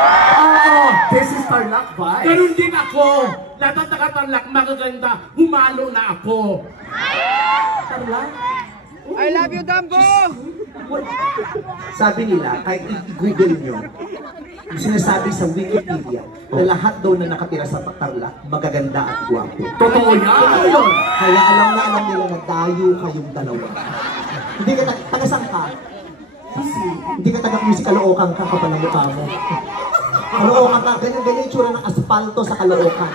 Oo, this is Tarlac vibes. Ganun din ako. Lahat ng taga-Tarlac, magaganda. Humalo na ako. Tarlac? I love you, Dambo! Sabi nila, kahit i-google nyo, sinasabi sa Wikipedia na lahat daw na nakatira sa Tarlac, magaganda at guwapo. Totoo yan. Totoo yun. Kaya alam nila na dayo kayong dalawa. Hindi ka taga-sang ka? Hindi ka taga-music, Caloocan ka kapal ang mukha mo. Caloocan ka, ganyan yung tsura ng aspalto sa Caloocan.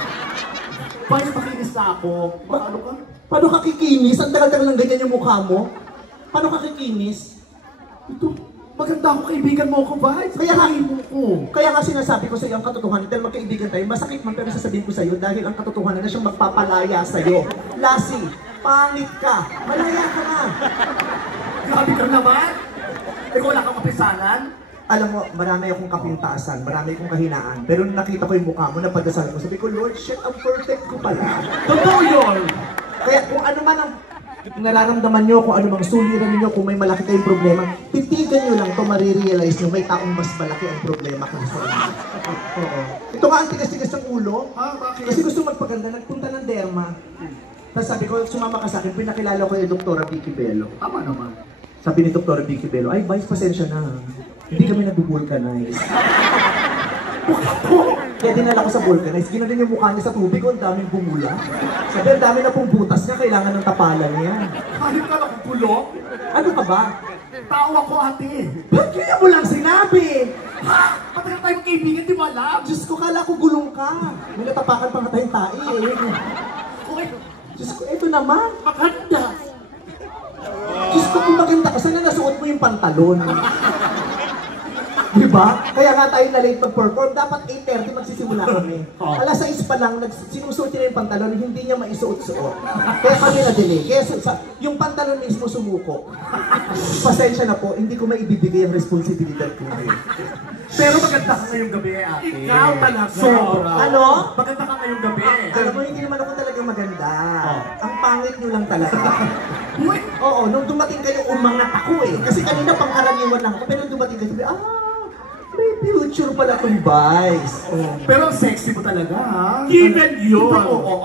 Paano pakinis na ako? Paano ka? Paano ka kikinis? Ang tagal-tagal lang ganyan yung mukha mo. Paano ka kikinis? Ito, maganda ako, kaibigan mo ako, vibes. Kaya nga sinasabi ko sa iyo ang katotohanan, dahil magkaibigan tayo, masakit man pero sasabihin ko sa iyo dahil ang katotohanan na siyang magpapalaya sa iyo. Lassie, pangit ka, malaya ka na. Grabe ka naman. Ikaw wala kang kapisanan. Alam mo, marami akong kapintaasan, marami akong kahinaan, pero nung nakita ko yung mukha mo, napagdasal ko, sabi ko, Lord, shit, ang perfect ko pala. Totoo yun. Kaya kung ano man ang nararamdaman nyo, kung ano mang suliran ninyo, kung may malaki kayong problema, titigan nyo lang ito, marirealize nyo, may taong mas malaki ang problema kaysa sa inyo. Oo. Ito nga ang tigas-tigas ng ulo. Bakit? Kasi gusto magpaganda, nagpunta ng derma. Tapos sabi ko, sumama ka sa akin, pinakilala ko yung Dr. Vicky Bello. Tama naman. Sabi ni Dr. Vicky Bello, ay, Vice, pasensya na. Hindi kami nag-vulcanize. Kaya dinala ko sa vulcanize, ginanin yung mukha niya sa tubig, ang daming bumula. Sabi, ang dami na pong butas niya, kailangan ng tapalan niya. Kahit ka nakupulok, Ano ka ba? tao ako, ate. Ba't kaya mo lang sinabi? Ha? Patagal tayo kaibigan, di mo alam. Diyos ko, kala ko gulong ka. May natapakan pa nga tayong tae eh. Okay, Diyos ko, eto naman. maganda. Diyos ko, kung maganda ka, sana nasuot mo yung pantalon. Diba? Kaya nga tayo na late mag-perform, dapat 8:30 magsisimula kami. Alas 6 pa lang, sinusuot niya yung pantalon, hindi niya maisuot-suot. Kaya kami na-delay. Kaya yung pantalon mismo sumuko. Pasensya na po, hindi ko maibibigay ang responsibilidad ko ngayon. Pero maganda ka ngayong gabi, ate. Ikaw talaga. Sobra. Ano? Maganda ka ngayong gabi. Alam mo, hindi naman ako talaga maganda. Ang pangit nyo lang talaga. Uy! Oo, nung dumating kayo, umangat ako eh. Kasi kanina pangkaraniwan lang ako, pero nung dumating kayo, sabi, may future pala itong Vice. Oh. Pero ang sexy mo talaga, ha? Given yun. Oo.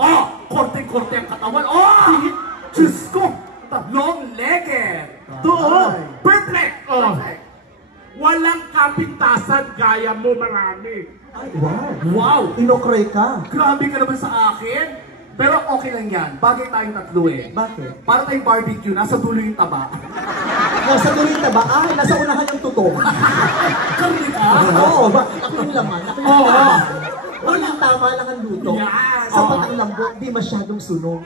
Korte-korte ang katawan. Diyos ko! Long-legged. Doon. Perfect. Perfect. Walang kapintasan, gaya mo marami. Ay, wow. Wow! Inokray ka. Grabe ka naman sa akin. Pero okay lang yan. Bagay tayong tatlo eh. Bakit? Para tayong barbecue, nasa dulo yung taba. Nasa dulo yung taba, nasa unahan yung tutok. Karni ka? Oo, ako yung laman. Ako yung laman. Walang tama lang ang luto. Yan. Sapat ang lambot, di masyadong sunog.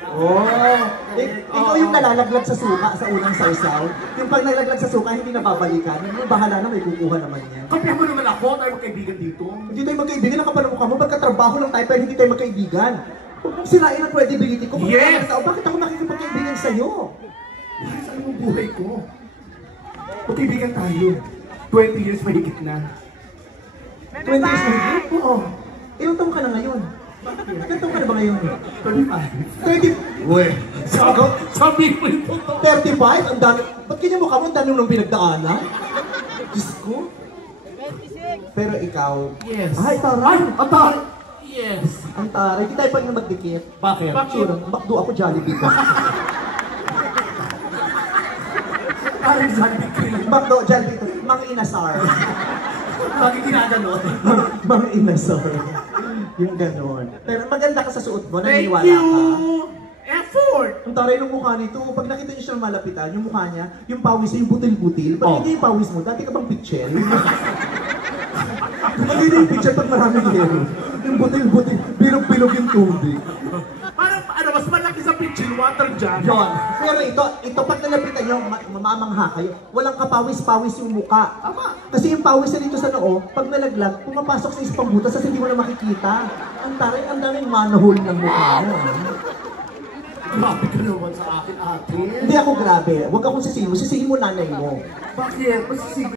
Ikaw yung nalalaglag sa suka sa unang sausaw. Yung pag nalaglag sa suka, hindi nababalikan. Yung bahala na, may kukuha naman yan. Kapihan mo naman ako, tayo magkaibigan dito. Hindi tayo magkaibigan, nakapalamukha mo. Pagkatrabaho lang tayo, pero hindi tayo magkaibigan. Huwag mong sinain ang credibility ko. Yes! Bakit ako makikipagkaibigan sa'yo? Saan mo buhay ko? Magkaibigan tayo. 20 years mahigit na. 20 years na higit? Oo. Ilang taong ka na ngayon? Ilang taong ka na ba ngayon? 35. 30? Uy. Sabi mo yung totoo. 35? Ang dami. Ba't ganyan mo ka mo? Ang dami mo nang pinagdaanan? Diyos ko. Pero ikaw. Yes. Ay, taray. Atal! Yes. Ang taray. Hindi tayo pa nga magdikit. Bakit? Sure. Makdo ako Jollibee ka. Parang Jollibee Grill. Makdo Jollibee. Mang Inasar. Bakit ginaganon? Mang Inasar. Yung ganon. Pero maganda ka sa suot mo. Thank Naniniwala you! ka. Effort! Ang taray ng mukha nito, pag nakita niyo siya malapitan, yung mukha niya, yung pawis niya, yung butil-butil. Ba't hindi yung pawis mo? Dati ka bang pitchel? Pag hindi yung pitchel pag maraming hero. Yung butil-butil, bilog-bilog yung tubig. Parang mas malaki sa pitching water dyan. Yon. Pero ito pag nalapitan niyo, mamamangha kayo, walang kapawis-pawis yung mukha. Tama. Kasi yung pawis na dito sa noo, pag nalaglag, pumapasok sa isang butas kasi hindi mo na makikita. Ang taray, ang daming manhole ng mukha mo. Grabe ka naman sa akin, ate. Hindi ako grabe. Huwag akong sisihin mo. Sisihin mo nanay mo. Bakit? Masisig